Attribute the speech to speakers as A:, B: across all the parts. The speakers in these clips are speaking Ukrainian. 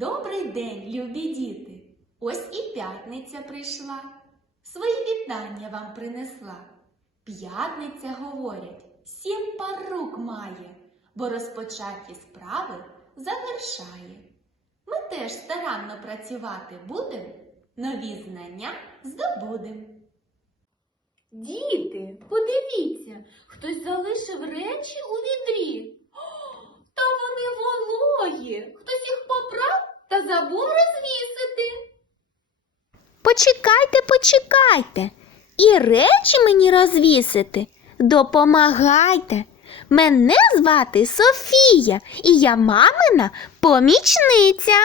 A: Добрий день, любі діти! Ось і п'ятниця прийшла. Свої вітання вам принесла. П'ятниця, говорять, сім пар рук має, бо розпочаті справи завершає. Ми теж старанно працювати будем, нові знання здобудем.
B: Діти, подивіться, хтось залишив речі у відрі. О, Та вони вологі. Хтось їх поправ та забув розвісити.
C: Почекайте, почекайте. І речі мені розвісити. Допомагайте. Мене звати Софія, і я мамина помічниця.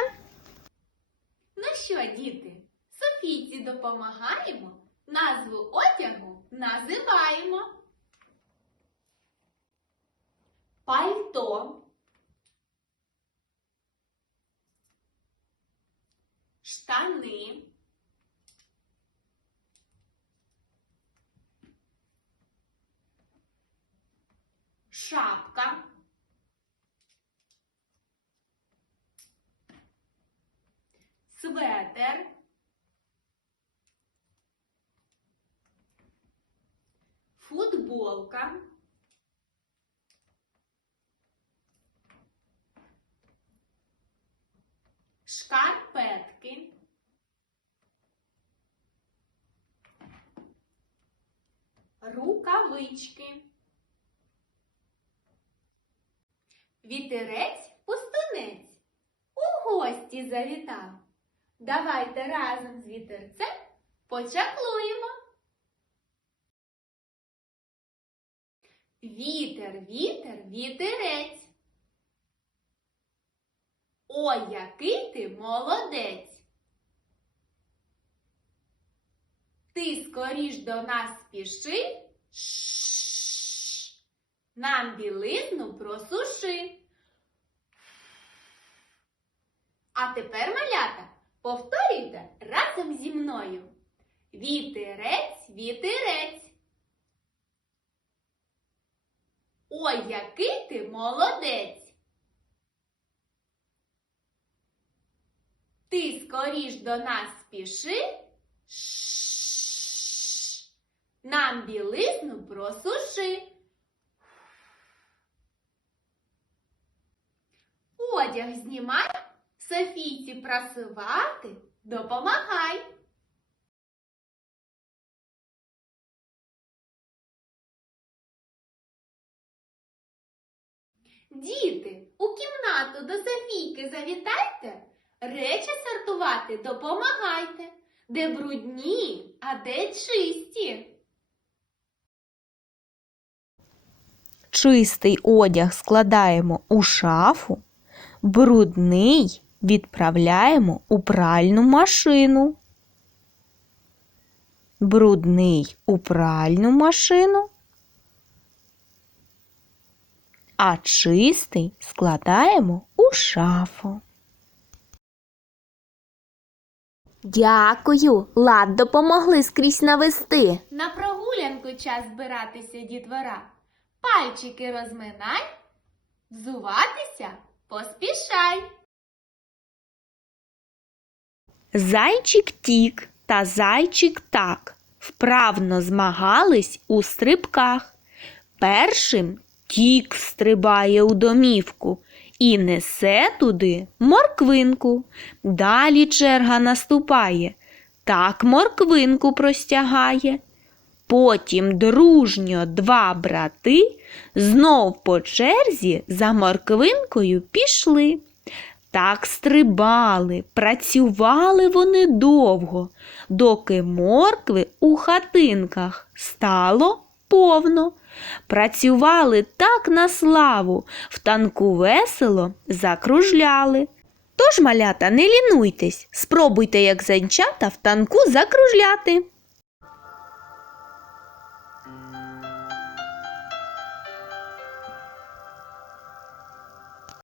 A: Ну що, діти, Софійці допомагаємо, назву одягу називаємо. Пальто. Штани. Шапка. Светер. Футболка. Рукавички. Вітерець пустунець у гості завітав. Давайте разом з вітерцем почаклуємо. Вітер, вітер, вітерець. Ой, який ти молодець. Ти скоріш до нас спіши. Нам білизну просуши. А тепер, малята, повторюйте разом зі мною. Вітерець, вітерець. Ой, який ти молодець. Ти скоріш до нас спіши. Ш-ш-ш. Нам білизну просуши. Одяг знімай, Софійці прасувати допомагай. Діти, у кімнату до Софійки завітайте, речі сортувати допомагайте, де брудні, а де чисті.
C: Чистий одяг складаємо у шафу, брудний відправляємо у пральну машину. Брудний у пральну машину, а чистий складаємо у шафу. Дякую, лад допомогли скрізь навести.
A: На прогулянку час збиратися, дітвора. Пальчики розминай, взуватися поспішай.
C: Зайчик тік та зайчик так вправно змагались у стрибках. Першим тік стрибає у домівку і несе туди морквинку. Далі черга наступає, так морквинку простягає. Потім дружньо два брати знов по черзі за морквинкою пішли. Так стрибали, працювали вони довго, доки моркви у хатинках стало повно. Працювали так на славу, в танку весело закружляли. Тож, малята, не лінуйтесь, спробуйте, як зайчата, в танку закружляти.